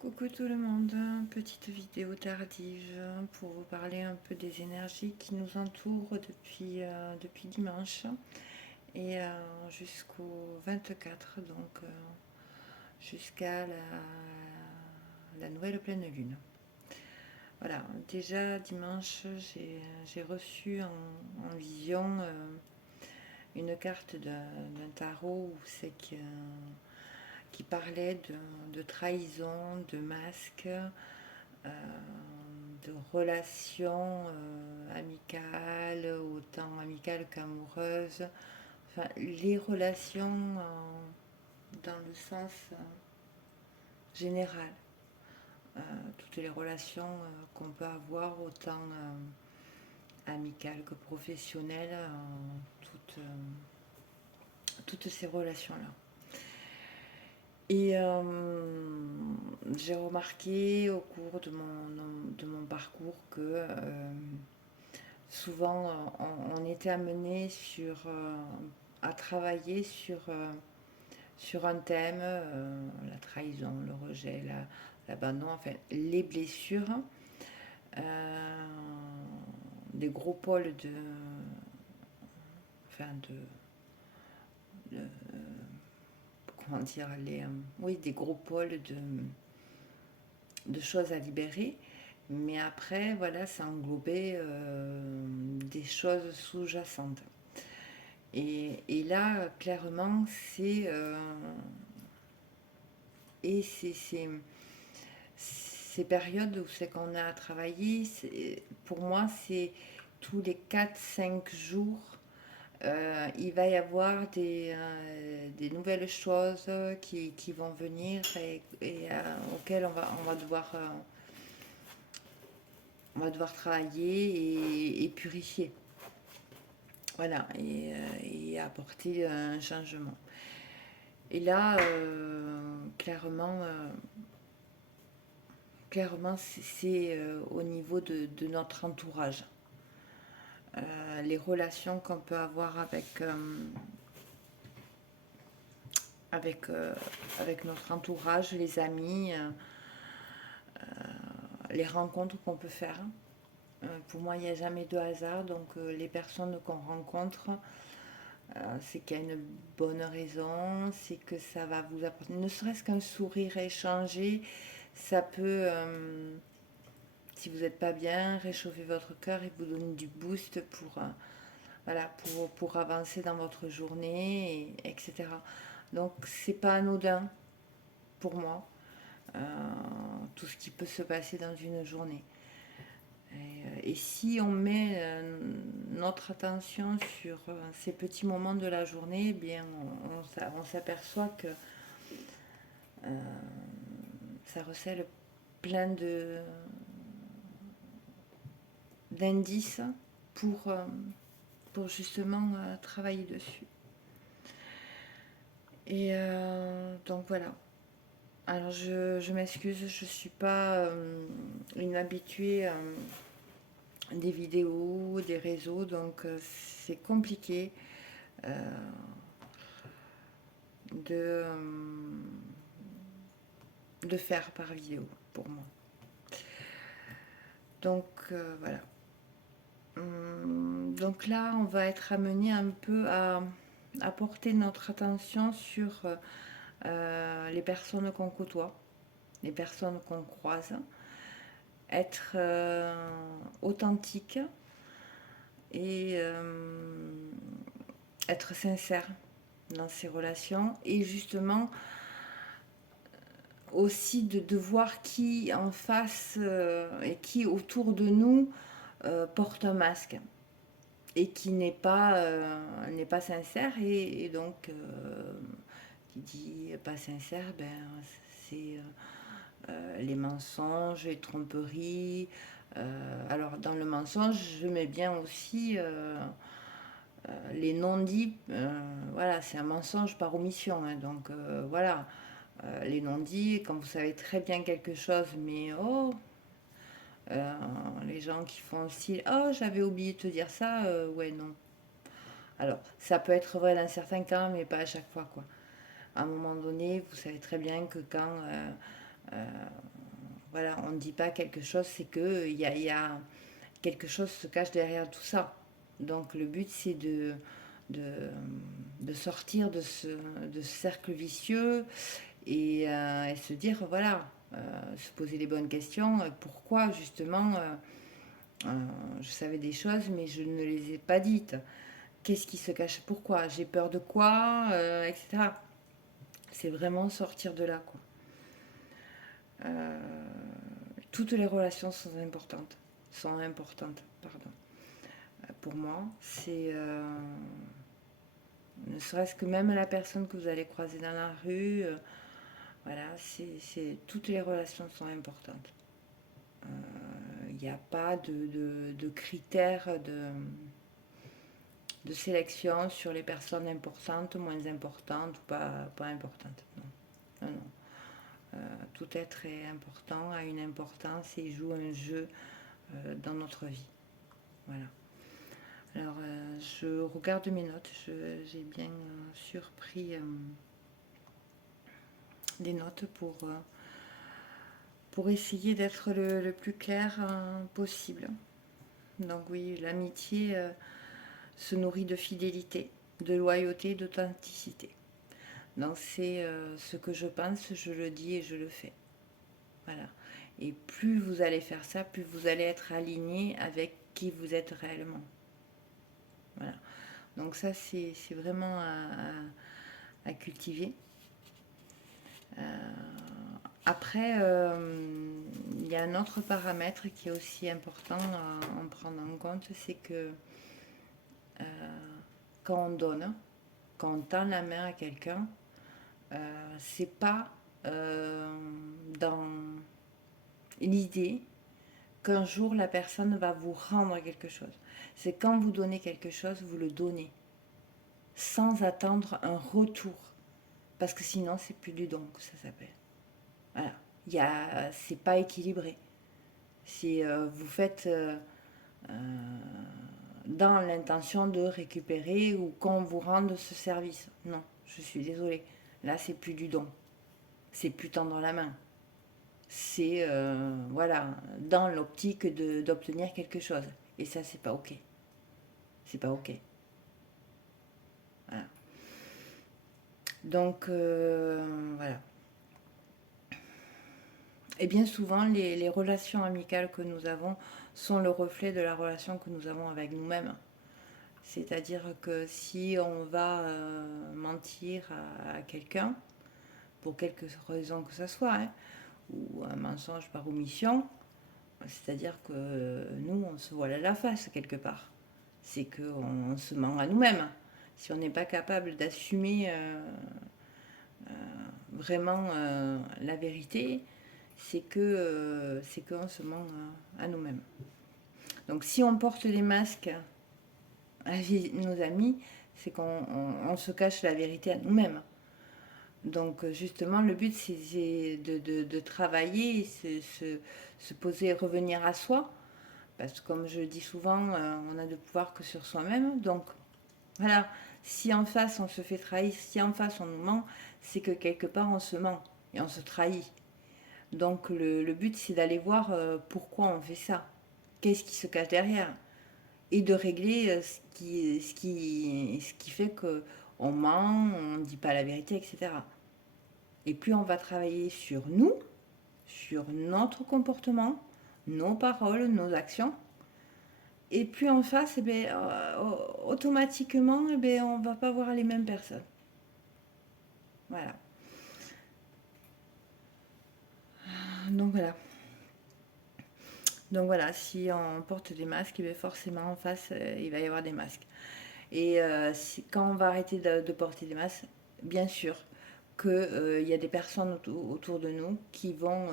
Coucou tout le monde, petite vidéo tardive pour vous parler un peu des énergies qui nous entourent depuis dimanche et jusqu'au 24, donc jusqu'à la nouvelle pleine lune. Voilà, déjà dimanche j'ai reçu en vision une carte d'un tarot où c'est que qui parlait de trahison, de masque, de relations amicales, autant amicales qu'amoureuses. Enfin, les relations dans le sens général. Toutes les relations qu'on peut avoir, autant amicales que professionnelles, toutes ces relations-là. Et j'ai remarqué au cours de mon parcours que souvent on était amené à travailler sur un thème, la trahison, le rejet, l'abandon, enfin les blessures, euh, des gros pôles enfin de comment dire, oui, des gros pôles de choses à libérer. Mais après, voilà, ça englobait des choses sous-jacentes. Et là, clairement, et ces périodes où c'est qu'on a travaillé, pour moi, c'est tous les 4 5 jours, il va y avoir des nouvelles choses qui vont venir et auxquelles on va devoir travailler et purifier. Voilà, et apporter un changement. Et là, clairement c'est au niveau de notre entourage. Les relations qu'on peut avoir avec notre entourage, les amis, les rencontres qu'on peut faire. Pour moi, il n'y a jamais de hasard, donc les personnes qu'on rencontre, c'est qu'il y a une bonne raison, c'est que ça va vous apporter, ne serait-ce qu'un sourire échangé, ça peut, si vous n'êtes pas bien, réchauffer votre cœur et vous donner du boost voilà, pour avancer dans votre journée, etc. Donc, c'est pas anodin pour moi, euh, tout ce qui peut se passer dans une journée. Et si on met notre attention sur ces petits moments de la journée, eh bien on s'aperçoit que euh, ça recèle plein d'indices pour, euh, pour justement travailler dessus. Et donc voilà. Alors je m'excuse, je ne suis pas une habituée des vidéos, des réseaux, donc c'est compliqué euh, de, euh, de faire par vidéo pour moi. Donc voilà. Donc là, on va être amené un peu à porter notre attention sur les personnes qu'on côtoie, les personnes qu'on croise, être authentique et être sincère dans ces relations et justement aussi de voir qui en face et qui autour de nous porte un masque et qui n'est pas sincère et donc qui dit pas sincère, ben c'est les mensonges, les tromperies. Alors dans le mensonge, je mets bien aussi les non-dits. Voilà, c'est un mensonge par omission, hein, donc voilà. Les non-dits, quand vous savez très bien quelque chose, mais oh, les gens qui font aussi oh, j'avais oublié de te dire ça, ouais, non. Alors, ça peut être vrai dans certains cas, mais pas à chaque fois, quoi. À un moment donné, vous savez très bien que quand voilà, on ne dit pas quelque chose, c'est que il y a quelque chose se cache derrière tout ça. Donc le but c'est de, de sortir de ce cercle vicieux et se dire, voilà, se poser les bonnes questions. Pourquoi justement je savais des choses mais je ne les ai pas dites. Qu'est-ce qui se cache? Pourquoi? J'ai peur de quoi? Etc. C'est vraiment sortir de là, quoi. Euh, Toutes les relations sont importantes. Sont importantes, pardon. Pour moi, c'est ne serait-ce que même la personne que vous allez croiser dans la rue, voilà, toutes les relations sont importantes. Il n'y a pas de critères de sélection sur les personnes importantes, moins importantes ou pas importantes. Non, non, non. Tout être est important, a une importance et joue un jeu dans notre vie. Voilà. Alors, je regarde mes notes. J'ai bien surpris des notes pour essayer d'être le plus clair possible. Donc oui, l'amitié se nourrit de fidélité, de loyauté, d'authenticité. Donc c'est ce que je pense, je le dis et je le fais. Voilà. Et plus vous allez faire ça, plus vous allez être aligné avec qui vous êtes réellement. Voilà. Donc ça, c'est vraiment à cultiver. Après, il y a un autre paramètre qui est aussi important à en prendre en compte, c'est que euh, quand on donne, quand on tend la main à quelqu'un, c'est pas dans l'idée qu'un jour la personne va vous rendre quelque chose. C'est quand vous donnez quelque chose, vous le donnez sans attendre un retour. Parce que sinon, c'est plus du don que ça s'appelle. Voilà. C'est pas équilibré. Si vous faites dans l'intention de récupérer ou qu'on vous rende ce service. Non, je suis désolée. Là, c'est plus du don. C'est plus tendre la main. C'est voilà, dans l'optique d'obtenir quelque chose. Et ça, c'est pas ok. C'est pas ok. Voilà. Donc voilà. Et bien souvent, les relations amicales que nous avons sont le reflet de la relation que nous avons avec nous-mêmes. C'est-à-dire que si on va mentir à quelqu'un, pour quelque raison que ce soit, hein, ou un mensonge par omission, c'est-à-dire que nous, on se voile à la face quelque part. C'est qu'on se ment à nous-mêmes. Si on n'est pas capable d'assumer vraiment la vérité, c'est qu'on se ment à nous-mêmes. Donc si on porte des masques avec nos amis, c'est qu'on se cache la vérité à nous-mêmes. Donc justement, le but, c'est de travailler, se poser, revenir à soi. Parce que comme je dis souvent, on a de pouvoir que sur soi-même. Donc voilà, si en face on se fait trahir, si en face on nous ment, c'est que quelque part on se ment et on se trahit. Donc le but, c'est d'aller voir pourquoi on fait ça. Qu'est-ce qui se cache derrière? Et de régler ce qui fait qu'on ment, on ne dit pas la vérité, etc. Et plus on va travailler sur nous, sur notre comportement, nos paroles, nos actions, et plus en face, eh bien, automatiquement, eh bien, on ne va pas voir les mêmes personnes. Voilà. Donc voilà. Donc voilà, si on porte des masques, eh bien, forcément en face, il va y avoir des masques. Et quand on va arrêter de porter des masques, bien sûr qu'il y a des personnes autour de nous qui vont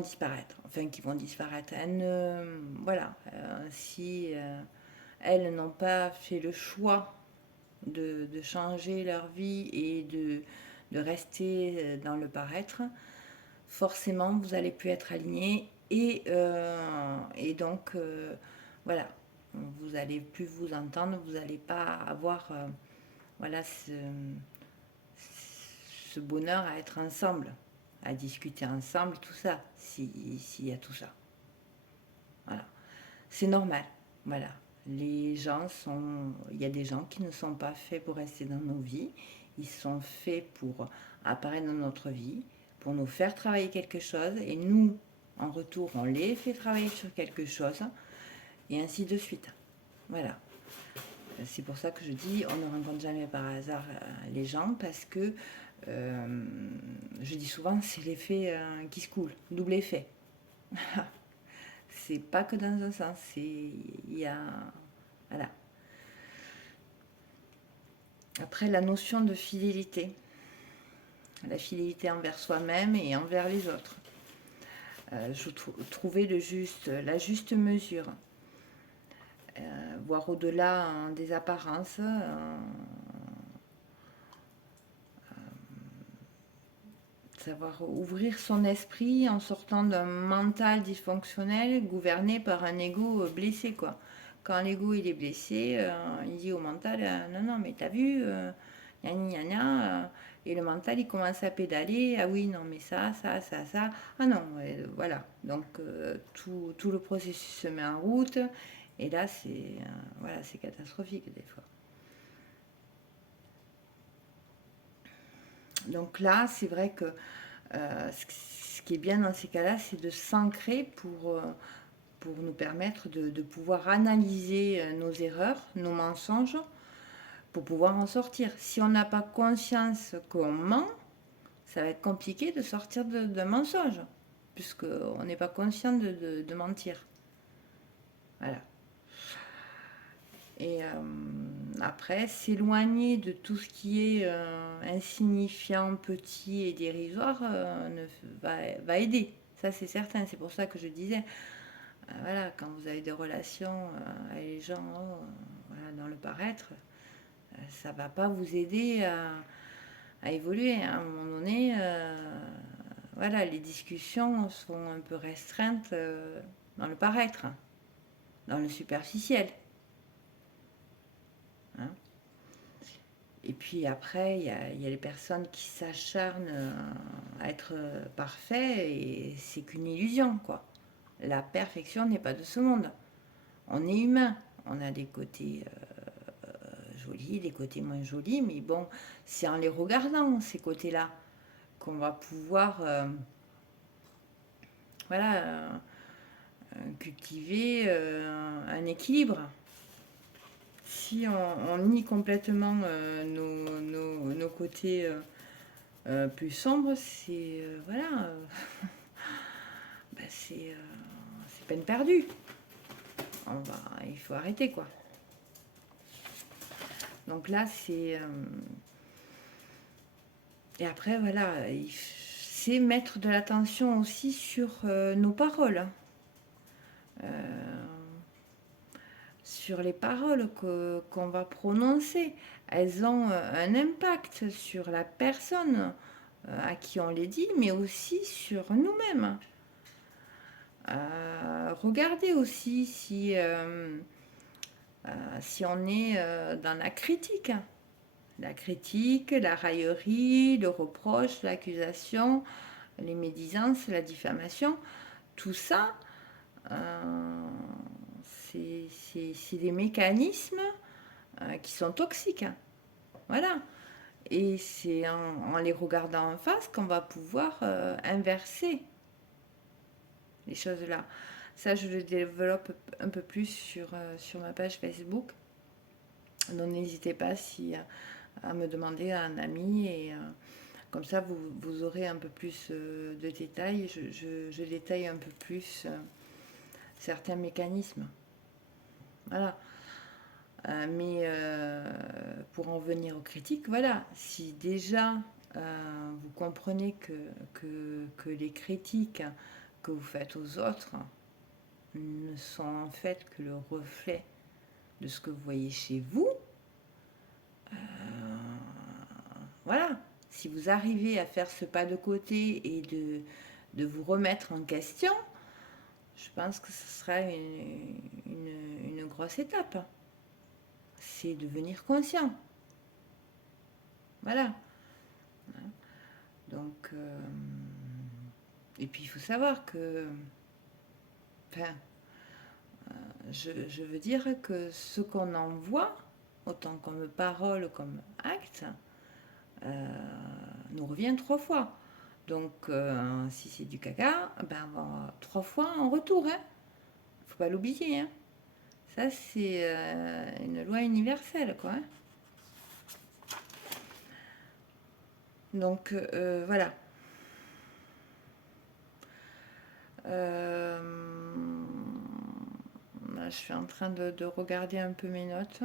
disparaître. Enfin, qui vont disparaître. Voilà. Si elles n'ont pas fait le choix de changer leur vie et de rester dans le paraître, forcément, vous n'allez plus être aligné et donc, voilà, vous n'allez plus vous entendre, vous n'allez pas avoir voilà, ce bonheur à être ensemble. à discuter ensemble, tout ça, s'il y a tout ça. Voilà. C'est normal. Voilà. Les gens sont. Il y a des gens qui ne sont pas faits pour rester dans nos vies. Ils sont faits pour apparaître dans notre vie, pour nous faire travailler quelque chose. Et nous, en retour, on les fait travailler sur quelque chose. Et ainsi de suite. Voilà. C'est pour ça que je dis, on ne rencontre jamais par hasard les gens, parce que je dis souvent, c'est l'effet qui se coule, double effet. C'est pas que dans un sens, il y a, voilà. Après, la notion de fidélité, la fidélité envers soi-même et envers les autres. Je trouver la juste mesure, voir au-delà des apparences. Savoir ouvrir son esprit en sortant d'un mental dysfonctionnel gouverné par un ego blessé, quoi. Quand l'ego il est blessé, il dit au mental non, non, mais t'as vu, gna gna gna, et le mental il commence à pédaler, ah oui, non, mais ça, ah non, voilà. Donc tout le processus se met en route, et là voilà, c'est catastrophique des fois. Donc là, c'est vrai que ce qui est bien dans ces cas-là, c'est de s'ancrer pour nous permettre de pouvoir analyser nos erreurs, nos mensonges, pour pouvoir en sortir. Si on n'a pas conscience qu'on ment, ça va être compliqué de sortir d'un mensonge, puisqu'on n'est pas conscient de mentir. Voilà. Et après, s'éloigner de tout ce qui est insignifiant, petit et dérisoire va aider. Ça, c'est certain. C'est pour ça que je disais, voilà, quand vous avez des relations avec les gens voilà, dans le paraître, ça ne va pas vous aider à évoluer. À un moment donné, voilà, les discussions sont un peu restreintes dans le paraître, dans le superficiel. Hein. Et puis après, il y a les personnes qui s'acharnent à être parfaits, et c'est qu'une illusion, quoi. La perfection n'est pas de ce monde. On est humain, on a des côtés jolis, des côtés moins jolis, mais bon, c'est en les regardant, ces côtés-là, qu'on va pouvoir voilà, cultiver un équilibre. Si on nie complètement nos côtés plus sombres, c'est voilà, ben c'est peine perdue. Il faut arrêter, quoi. Donc là, c'est et après voilà, c'est mettre de l'attention aussi sur nos paroles. Sur les paroles qu'on va prononcer. Elles ont un impact sur la personne à qui on les dit, mais aussi sur nous-mêmes. Regardez aussi si on est dans la critique. La critique, la raillerie, le reproche, l'accusation, les médisances, la diffamation, tout ça, c'est des mécanismes qui sont toxiques. Voilà. Et c'est en les regardant en face qu'on va pouvoir inverser les choses là. Ça, je le développe un peu plus sur ma page Facebook. Donc n'hésitez pas à me demander à un ami, et comme ça vous aurez un peu plus de détails. Je détaille un peu plus certains mécanismes. Voilà. Mais pour en venir aux critiques, voilà, si déjà vous comprenez que les critiques que vous faites aux autres ne sont en fait que le reflet de ce que vous voyez chez vous, voilà, si vous arrivez à faire ce pas de côté et de vous remettre en question, je pense que ce sera une grosse étape. C'est devenir conscient. Voilà. Donc, Et puis il faut savoir que, enfin, je veux dire que ce qu'on envoie, autant comme parole comme acte, euh, nous revient 3 fois. Donc, si c'est du caca, ben, on va 3 fois en retour. Hein. Faut pas l'oublier. Hein. Ça, c'est une loi universelle, quoi. Hein. Donc, voilà. Là, je suis en train de regarder un peu mes notes.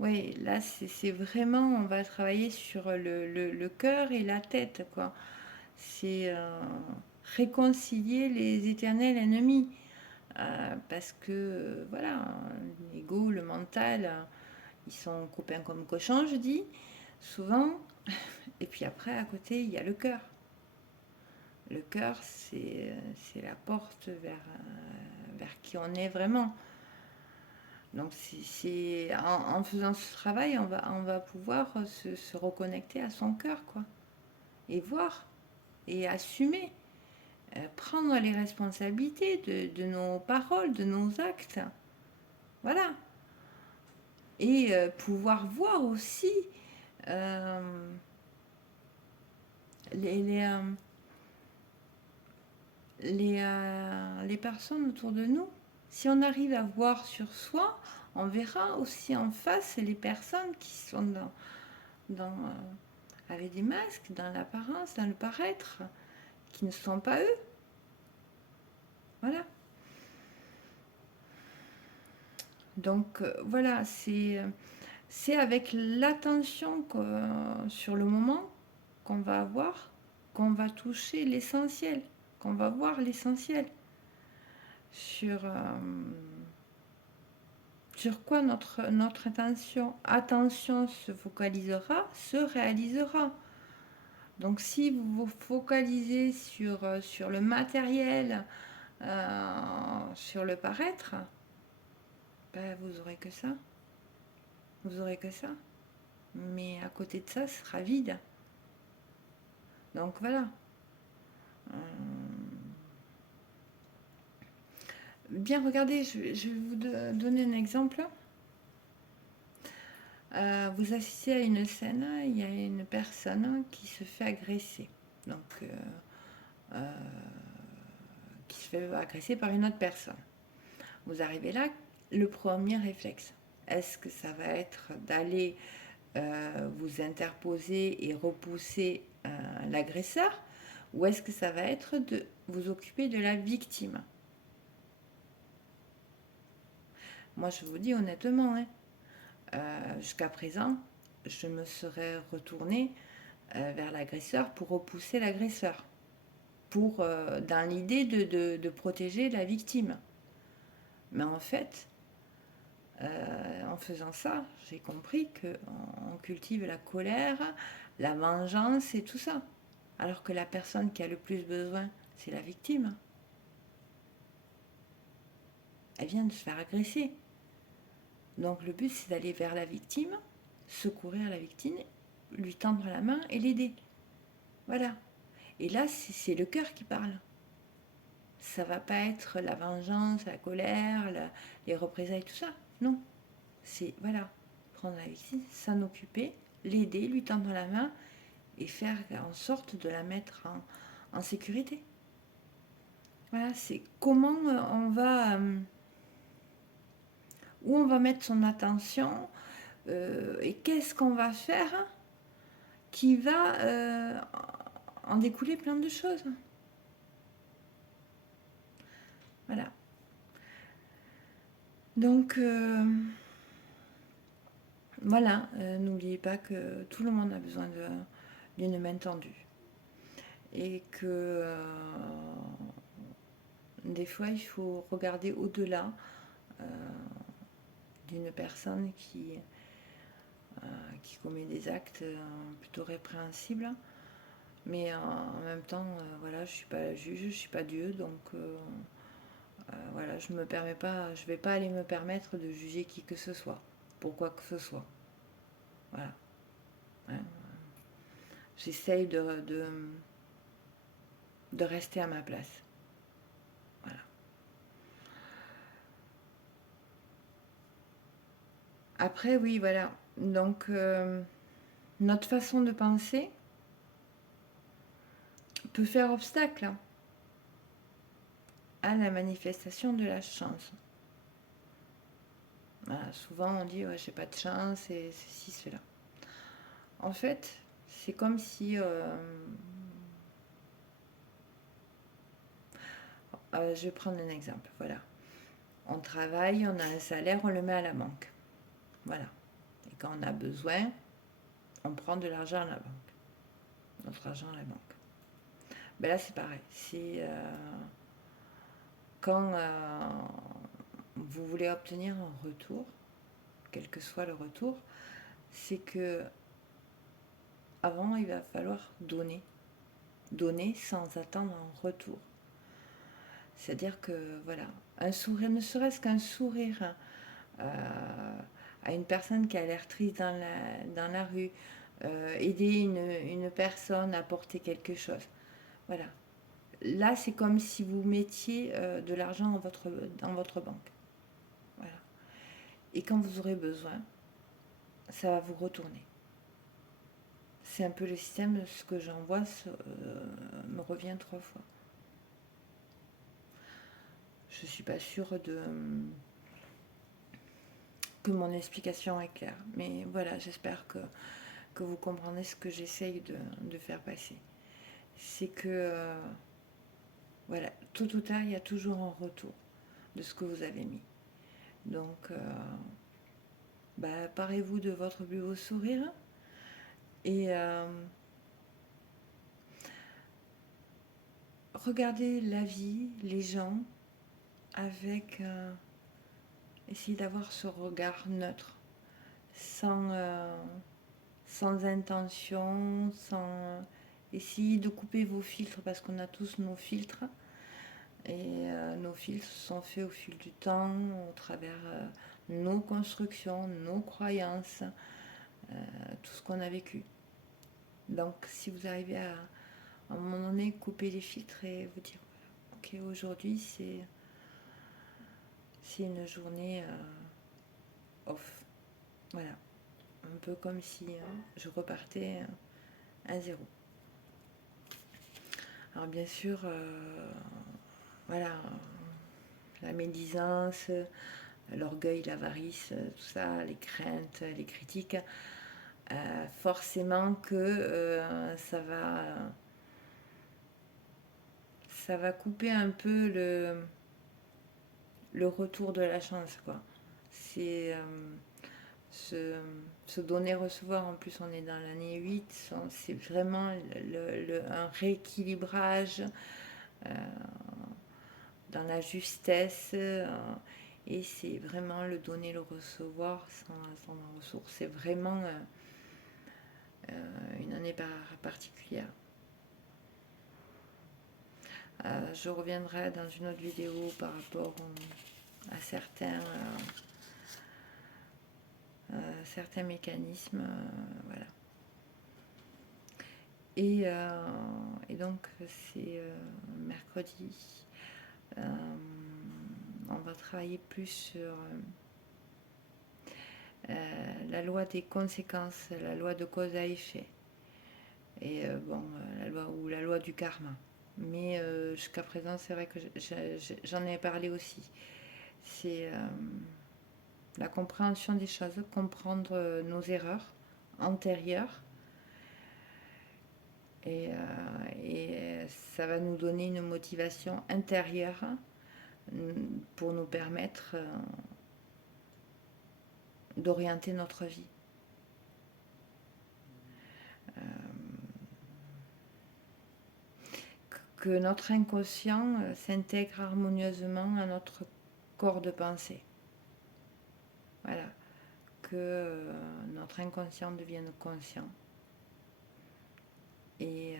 Oui, là, c'est vraiment, on va travailler sur le cœur et la tête, quoi. C'est réconcilier les éternels ennemis. Parce que, voilà, l'ego, le mental, ils sont copains comme cochons, je dis, souvent. Et puis après, à côté, il y a le cœur. Le cœur, c'est la porte vers qui on est vraiment. Donc, en faisant ce travail, on va pouvoir se reconnecter à son cœur, quoi. Et voir, et assumer, prendre les responsabilités de nos paroles, de nos actes. Voilà. Et pouvoir voir aussi euh, les, les, euh, les personnes autour de nous. Si on arrive à voir sur soi, on verra aussi en face les personnes qui sont avec des masques, dans l'apparence, dans le paraître, qui ne sont pas eux. Voilà. Donc voilà, c'est avec l'attention sur le moment qu'on va avoir, qu'on va toucher l'essentiel, qu'on va voir l'essentiel. Sur quoi notre attention se focalisera, se réalisera. Donc si vous vous focalisez sur le matériel, sur le paraître, ben, vous aurez que ça. Vous aurez que ça. Mais à côté de ça, ce sera vide. Donc voilà. Euh, Bien, regardez, je vais vous donner un exemple. Vous assistez à une scène, il y a une personne qui se fait agresser. Donc, euh, qui se fait agresser par une autre personne. Vous arrivez là, le premier réflexe, est-ce que ça va être d'aller vous interposer et repousser l'agresseur, ou est-ce que ça va être de vous occuper de la victime? Moi, je vous dis honnêtement, hein, jusqu'à présent, je me serais retournée vers l'agresseur pour repousser l'agresseur, dans l'idée de protéger la victime. Mais en fait, en faisant ça, j'ai compris qu'on cultive la colère, la vengeance et tout ça. Alors que la personne qui a le plus besoin, c'est la victime. Elle vient de se faire agresser. Donc le but, c'est d'aller vers la victime, secourir la victime, lui tendre la main et l'aider. Voilà. Et là, c'est le cœur qui parle. Ça va pas être la vengeance, la colère, les représailles, tout ça. Non. C'est, voilà, prendre la victime, s'en occuper, l'aider, lui tendre la main et faire en sorte de la mettre en sécurité. Voilà, c'est comment où on va mettre son attention et qu'est-ce qu'on va faire qui va en découler plein de choses. Voilà. Donc, voilà, n'oubliez pas que tout le monde a besoin d'une main tendue. Et que des fois, il faut regarder au-delà euh, d'une personne qui commet des actes plutôt répréhensibles. Mais en même temps, voilà, je ne suis pas juge, je ne suis pas Dieu, donc voilà, je me permets pas, je vais pas aller me permettre de juger qui que ce soit, pour quoi que ce soit. Voilà. Hein. j'essaye de rester à ma place. Voilà. Après, oui, voilà. Donc, notre façon de penser peut faire obstacle à la manifestation de la chance. Voilà, souvent, on dit, ouais, j'ai pas de chance et ceci, cela. En fait, c'est comme si... je vais prendre un exemple. Voilà. On travaille, on a un salaire, on le met à la banque. Voilà. Et quand on a besoin, on prend de l'argent à la banque. Notre argent à la banque. Ben là, c'est pareil. C'est quand vous voulez obtenir un retour, quel que soit le retour, c'est que avant, il va falloir donner. Donner sans attendre un retour. C'est-à-dire que, voilà, un sourire, ne serait-ce qu'un sourire à une personne qui a l'air triste dans la rue, aider une personne à porter quelque chose. Voilà. Là, c'est comme si vous mettiez de l'argent dans votre banque. Voilà. Et quand vous aurez besoin, ça va vous retourner. C'est un peu le système, ce que j'envoie me revient 3 fois. Je ne suis pas sûre que mon explication est claire. Mais voilà, j'espère que vous comprenez ce que j'essaye de faire passer. C'est que, voilà, tôt ou tard, il y a toujours un retour de ce que vous avez mis. Donc, parez-vous de votre plus beau sourire et regardez la vie, les gens, avec... essayez d'avoir ce regard neutre, sans intention, essayez de couper vos filtres, parce qu'on a tous nos filtres. Et nos filtres sont faits au fil du temps, au travers nos constructions, nos croyances, tout ce qu'on a vécu. Donc si vous arrivez à un moment donné, couper les filtres et vous dire, ok, aujourd'hui c'est une journée off. Voilà. Un peu comme si je repartais à zéro. Alors bien sûr, voilà, la médisance, l'orgueil, l'avarice, tout ça, les craintes, les critiques, forcément que ça va couper un peu le retour de la chance, quoi. C'est se donner, recevoir. En plus, on est dans l'année 8, c'est vraiment un rééquilibrage dans la justesse, et c'est vraiment le donner, le recevoir sans ressources. C'est vraiment une année particulière. Je reviendrai dans une autre vidéo par rapport à certains mécanismes, voilà. Et donc c'est mercredi. On va travailler plus sur la loi des conséquences, la loi de cause à effet, et la loi du karma. Mais jusqu'à présent, c'est vrai que j'en ai parlé aussi. C'est la compréhension des choses, comprendre nos erreurs antérieures, et ça va nous donner une motivation intérieure pour nous permettre d'orienter notre vie. Que notre inconscient s'intègre harmonieusement à notre corps de pensée. Voilà. Que notre inconscient devienne conscient. Et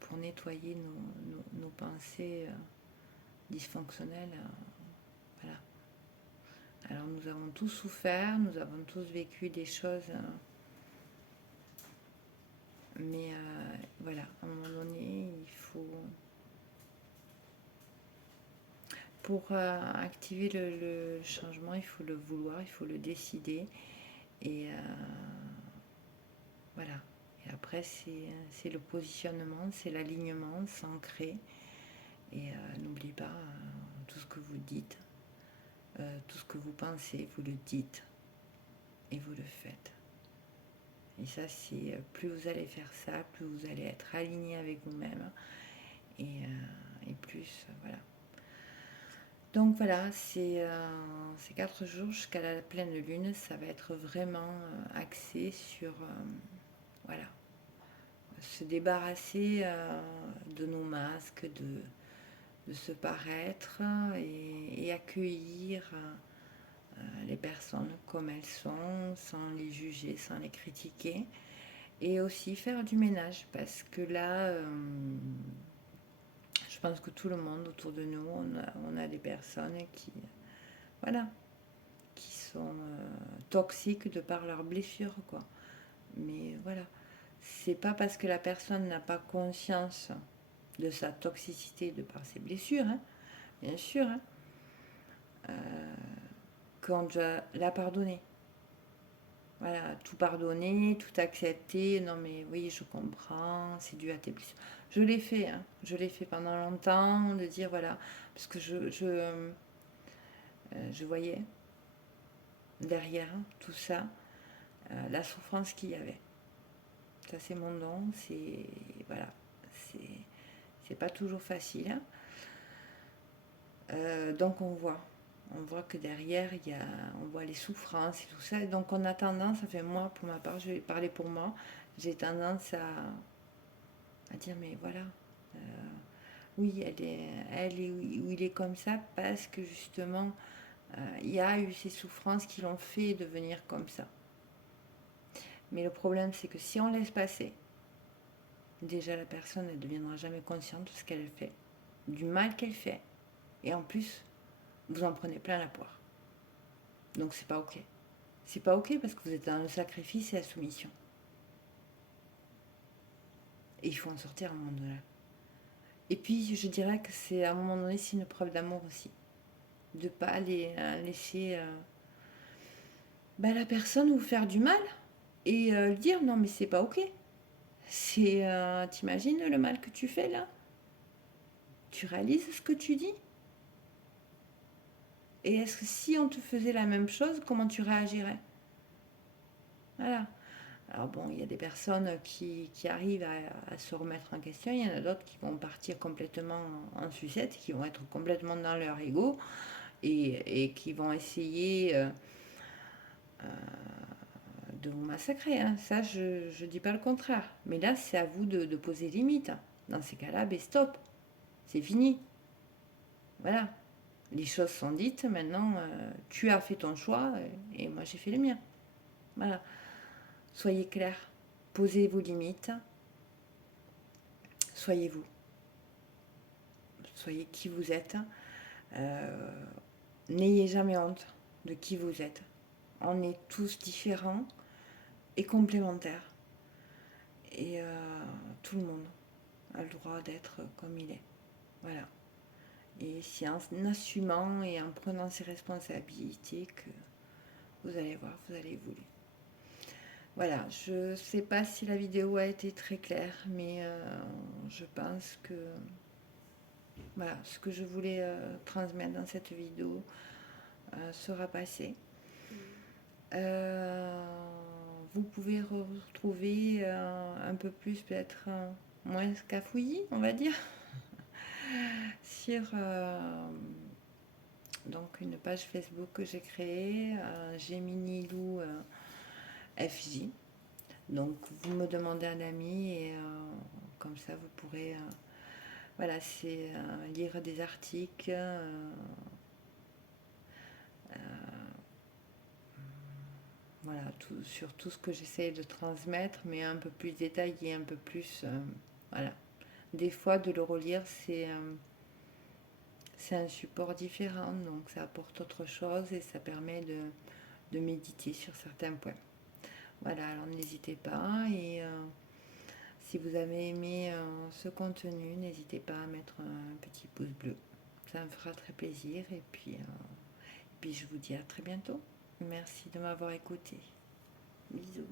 pour nettoyer nos pensées dysfonctionnelles, voilà. Alors nous avons tous souffert, nous avons tous vécu des choses, Mais voilà, à un moment donné, il faut... Pour activer le changement, il faut le vouloir, il faut le décider. Et voilà. Et après, c'est le positionnement, c'est l'alignement, s'ancrer. Et n'oubliez pas, tout ce que vous dites, tout ce que vous pensez, vous le dites et vous le faites. Et ça, c'est plus vous allez faire ça, plus vous allez être aligné avec vous-même. Et plus, voilà. Donc voilà, ces 4 jours jusqu'à la pleine lune, ça va être vraiment axé sur, voilà, se débarrasser de nos masques, de se paraître et accueillir les personnes comme elles sont, sans les juger, sans les critiquer. Et aussi faire du ménage, parce que là, je pense que tout le monde autour de nous, on a des personnes qui, voilà, qui sont toxiques de par leurs blessures, quoi. Mais voilà, c'est pas parce que la personne n'a pas conscience de sa toxicité de par ses blessures, hein, bien sûr, hein, qu'on doit la pardonner. Voilà, tout pardonner, tout accepter. Non mais oui, je comprends, c'est dû à tes blessures. Je l'ai fait, hein, je l'ai fait pendant longtemps, de dire voilà, parce que je voyais derrière tout ça la souffrance qu'il y avait. Ça c'est mon don, c'est voilà, c'est pas toujours facile. Hein. Donc on voit que derrière il y a, on voit les souffrances et tout ça. Et donc on a tendance, enfin moi pour ma part, je vais parler pour moi, j'ai tendance à dire mais voilà, euh, oui elle est où il est comme ça parce que justement il y a eu ces souffrances qui l'ont fait devenir comme ça. Mais le problème c'est que si on laisse passer, déjà la personne ne deviendra jamais consciente de ce qu'elle fait, du mal qu'elle fait, et en plus vous en prenez plein la poire. Donc c'est pas ok. C'est pas ok parce que vous êtes dans le sacrifice et la soumission. Et il faut en sortir à un moment donné. Et puis je dirais que c'est à un moment donné c'est une preuve d'amour aussi. De ne pas laisser la personne vous faire du mal et dire non mais c'est pas ok. C'est t'imagines le mal que tu fais là? Tu réalises ce que tu dis? Et est-ce que si on te faisait la même chose, comment tu réagirais? Voilà. Alors bon, il y a des personnes qui arrivent à se remettre en question, il y en a d'autres qui vont partir complètement en sucette, qui vont être complètement dans leur ego et qui vont essayer de vous massacrer. Hein. Ça, je ne dis pas le contraire. Mais là, c'est à vous de poser limite. Dans ces cas-là, ben stop, c'est fini. Voilà, les choses sont dites, maintenant, tu as fait ton choix et moi j'ai fait le mien. Voilà, soyez clair, posez vos limites, soyez vous. Soyez qui vous êtes. Euh, N'ayez jamais honte de qui vous êtes. On est tous différents et complémentaires. Et tout le monde a le droit d'être comme il est. Voilà. Et c'est en assumant et en prenant ses responsabilités que vous allez voir, vous allez évoluer. Voilà, je ne sais pas si la vidéo a été très claire, mais je pense que voilà, ce que je voulais transmettre dans cette vidéo sera passé. Vous pouvez retrouver un peu plus, peut-être moins cafouillis, on va dire, sur donc une page Facebook que j'ai créée, Geminilou FJ. Donc vous me demandez un ami et comme ça vous pourrez voilà, c'est lire des articles voilà, sur tout ce que j'essaie de transmettre, mais un peu plus détaillé, un peu plus voilà. Des fois de le relire c'est un support différent, donc ça apporte autre chose et ça permet de méditer sur certains points. Voilà, alors n'hésitez pas et si vous avez aimé ce contenu, n'hésitez pas à mettre un petit pouce bleu. Ça me fera très plaisir. Et puis je vous dis à très bientôt. Merci de m'avoir écouté. Bisous.